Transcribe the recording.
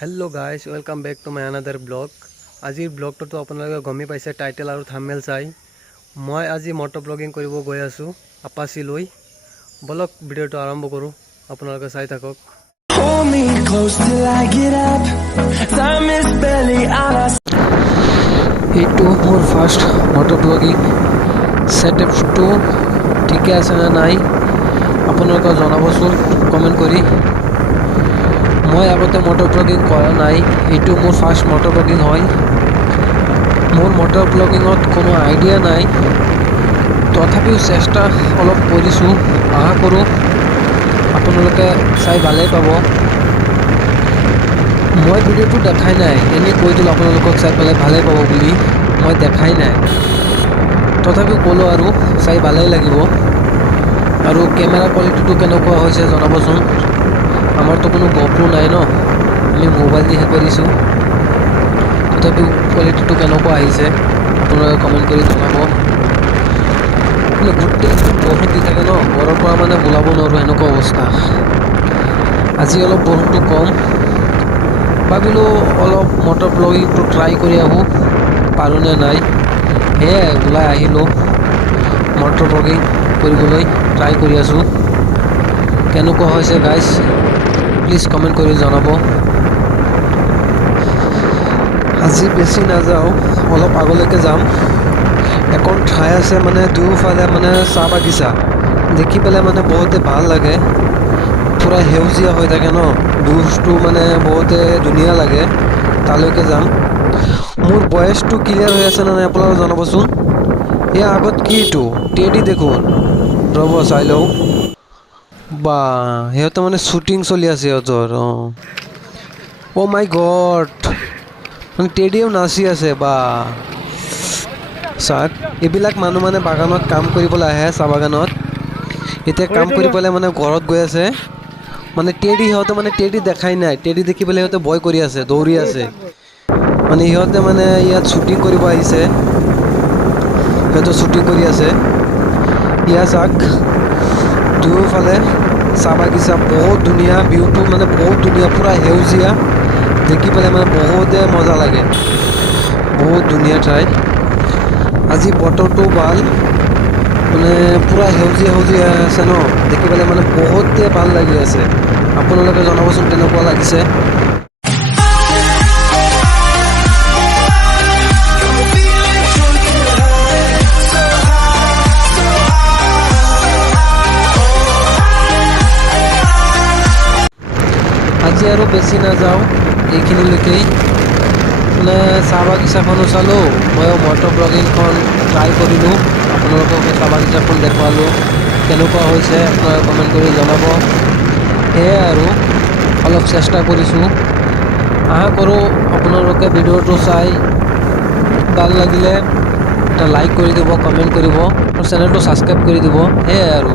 Hello guys, welcome back to my another blog. আজিৰ ব্লগটো আপোনালোকে গমই পাইছে টাইটেল আৰু থাম্বনেল চাই। মই আজি মটৰ ব্লগিং কৰিব গৈ আছো আপাচি লৈ। বলক ভিডিঅ'টো আৰম্ভ কৰো, আপোনালোকে চাই থাকক। এইটো মোৰ ফাৰ্ষ্ট মটৰ ব্লগিং। সেটআপটো ঠিকে আছে না নাই আপোনালোকে জনাবচোন কমেন্ট কৰি। মই আগতে মটৰ ব্লগিং কৰা নাই, এইটো মোৰ ফাৰ্ষ্ট মটৰ ব্লগিং হয়। মোৰ মটৰ ব্লগিঙত কোনো আইডিয়া নাই, তথাপিও চেষ্টা অলপ কৰিছোঁ। আশা কৰোঁ আপোনালোকে চাই ভালেই পাব। মই ভিডিঅ'টো দেখাই নাই, এনেই কৈ দিলোঁ আপোনালোকক চাই পেলাই ভালেই পাব বুলি। মই দেখাই নাই, তথাপিও ক'লোঁ আৰু চাই ভালেই লাগিব। আৰু কেমেৰা কোৱালিটিটো কেনেকুৱা হৈছে জনাবচোন। আমাৰতো কোনো GoPro নাই ন, আমি মোবাইল দিহে কৰিছোঁ। তথাপিও কোৱালিটিটো কেনেকুৱা আহিছে আপোনালোকে কমেণ্ট কৰি জনাব। গোটেই বৰষুণ দি থাকে ন, ঘৰৰ পৰা মানে ওলাব নোৱাৰোঁ এনেকুৱা অৱস্থা। আজি অলপ বৰষুণটো কম, ভাবিলোঁ অলপ মটৰ ব্লগিংটো ট্ৰাই কৰি আহোঁ, পাৰোঁ নে নাই। সেয়াই ওলাই আহিলোঁ মটৰ ব্লগিং কৰিবলৈ, ট্ৰাই কৰি আছোঁ। কেনেকুৱা হৈছে গাইজ প্লিজ কমেণ্ট কৰি জনাব। আজি বেছি নাযাওঁ, অলপ আগলৈকে যাম। এখন ঠাই আছে মানে দুয়োফালে মানে চাহ বাগিচা দেখি পেলাই মানে বহুতে ভাল লাগে। পূৰা সেউজীয়া হৈ থাকে ন, ভিউজটো মানে বহুতে ধুনীয়া লাগে। তালৈকে যাম। মোৰ ভইচটো ক্লিয়াৰ হৈ আছে নে নাই আপোনালোকে জনাবচোন। ইয়াৰ আগত কি এইটো টেডি দেখোন, ৰ'ব চাই লওঁ। বা সিহঁতৰ মানে শ্বুটিং চলি আছে সিহঁতৰ। অ' মাই গড, মানে টেডিও নাচি আছে। বা চাওক, এইবিলাক মানুহ মানে বাগানত কাম কৰিবলৈ আহে, চাহ বাগানত। এতিয়া কাম কৰি পেলাই মানে ঘৰত গৈ আছে। মানে টেডি সিহঁতে মানে টেডি দেখাই নাই, টেডি দেখি পেলাই সিহঁতে ভয় কৰি আছে, দৌৰি আছে। মানে সিহঁতে মানে ইয়াত শ্বুটিং কৰিব আহিছে, সিহঁতে শ্বুটিং কৰি আছে। ইয়াত চাওক দুয়োফালে চাহ বাগিচা, বহুত ধুনীয়া ভিউটো, মানে বহুত ধুনীয়া, পূৰা সেউজীয়া দেখি পেলাই মানে বহুতে মজা লাগে। বহুত ধুনীয়া ঠাই। আজি বতৰটো ভাল, মানে পূৰা সেউজীয়া সেউজীয়া আছে ন, দেখি পেলাই মানে বহুতে ভাল লাগি আছে। আপোনালোকে জনাবচোন কেনেকুৱা লাগিছে। আজি আৰু বেছি নাযাওঁ, এইখিনিলৈকেই। মানে চাহ বাগিচাখনো চালোঁ, ময়ো মটৰ ব্লগিংখন ট্ৰাই কৰিলোঁ, আপোনালোককো চাহ বাগিচাখন দেখুৱালোঁ। কেনেকুৱা হৈছে আপোনালোকে কমেণ্ট কৰি জনাব। সেয়াই আৰু অলপ চেষ্টা কৰিছোঁ। আশা কৰোঁ আপোনালোকে ভিডিঅ'টো চাই ভাল লাগিলে এটা লাইক কৰি দিব, কমেণ্ট কৰিব আৰু চেনেলটো ছাবস্ক্ৰাইব কৰি দিব। সেয়াই আৰু।